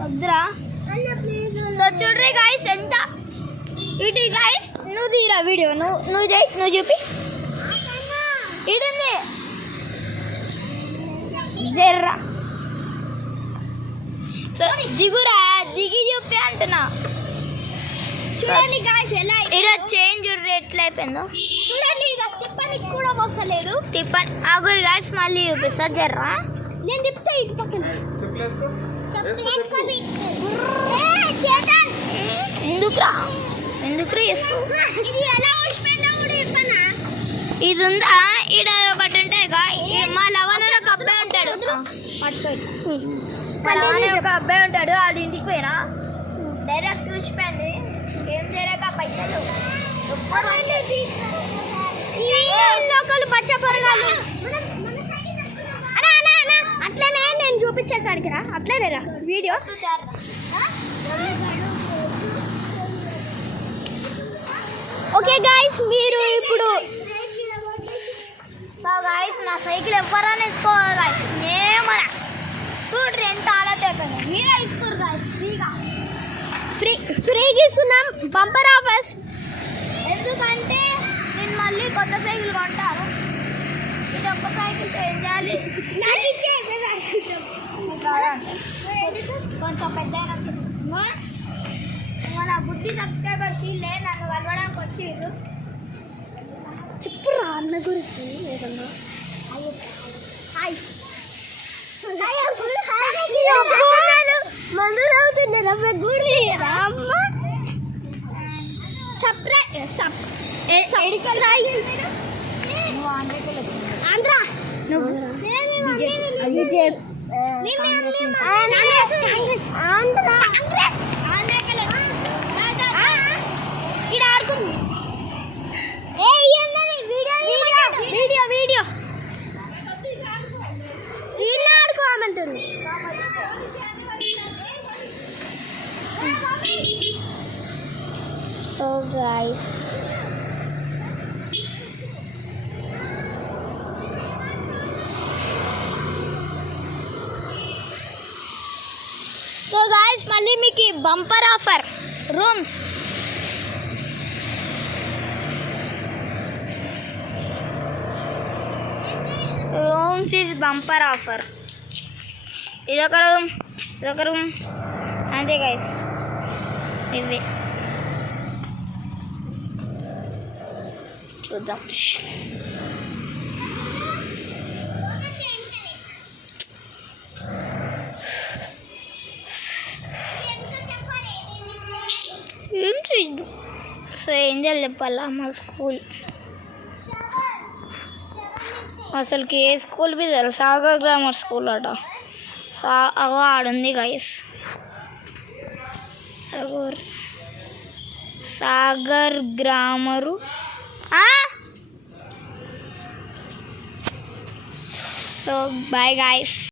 వద్దురా. So చూడ్రి guys ఎంత ఇటు గాయస్. నువ్వు తీరా వీడియో, నువ్వు చేయి, నువ్వు చూపి. ఇటుంది జర్రా. సో దిగురా, దిగి చూపి అంటున్నా. చూడండి గాయస్ ఎలా ఇక్కడ చేంజ్ చూడ్రి ఎట్లా అయిపోయిందో చూడండి. ఇక తిప్పనికి కూడా వస్తలేదు. తిప్పని ఆగురు గాయస్, మళ్ళీ చూపిస్తా జర్రా. నేను చెప్తా ఇటు పక్కన ఎందుకురా ఇది ఉందా? ఈడ ఒకటి ఉంటాయి. మా లవన్ ఒక అబ్బాయి ఉంటాడు, మా లవన్ ఒక అబ్బాయి ఉంటాడు. వాడి ఇంటికి పోయినా డైరెక్ట్ చూసిపోయింది. ఏం చేయలేక పైసలు ఒకళ్ళు పచ్చ పొరగాలు అట్లనే నేను చూపించే కాడికి రా. అట్లనేరా వీడియో. ఓకే గాయస్, మీరు ఇప్పుడు గాయస్ నా సైకిల్ ఎవరైనా ఎత్తుకోవాలి. ఏమరా చూడ్రి ఎంత ఆలత అయిపోయింది. మీరే ఇస్తారు గాయస్ ఫ్రీగా. ఫ్రీగా ఇస్తున్నాం బంపర్ ఆఫర్స్. ఎందుకంటే నేను మళ్ళీ కొత్త సైకిల్ కొంటాను. ఇది ఒక్క సైకిల్ ఏం చేయాలి? కొంచెం పెద్ద మన బుడ్డి సబ్స్క్రైబర్స్ వీళ్ళే నన్ను కలవడానికి వచ్చిర్రు. చెప్పురా అన్న గురించి ఏదన్నా. మందు అవుతుంది గుడి అమ్మ. ఆంధ్ర నువ్వు ఇక్కడ ఆడుకుంది. వీడియో వీడియో వీళ్ళు ఆడుకోమంటుంది. సో గాయ్స్ మళ్ళీ మీకు bumper offer rooms. Rooms is bumper offer. ఇదొక రూమ్ అంతే గైస్. ఇవి చూద్దాం. ఏం చేయదు. సో ఏం చేయాలి చెప్పాలా? మా స్కూల్ అసలుకి ఏ స్కూల్ బి తెలుసు? సాగర్ గ్రామర్ స్కూల్ అట. అగో ఆడుంది guys. Sagar grammar. So bye guys.